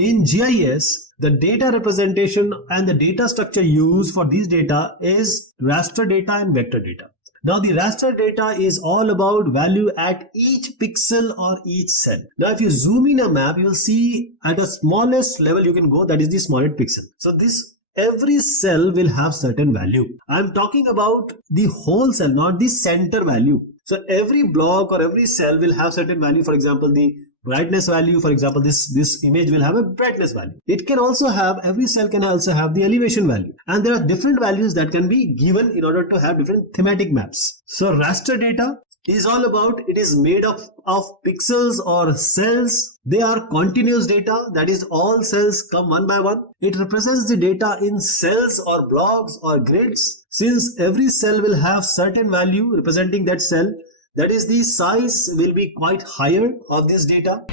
In GIS, the data representation and the data structure used for these data is raster data and vector data. Now the raster data is all about value at each pixel or each cell. Now if you zoom in a map, you will see at the smallest level you can go, that is the smallest pixel. So this every cell will have certain value. I am talking about the whole cell, not the center value. So every block or every cell will have certain value. For example, the brightness value, for example, this image will have a brightness value. It can also have, every cell can also have the elevation value, and there are different values that can be given in order to have different thematic maps. So raster data is all about, it is made up of pixels or cells. They are continuous data, that is all cells come one by one. It represents the data in cells or blocks or grids. Since every cell will have certain value representing that cell, that is the size will be quite higher of this data.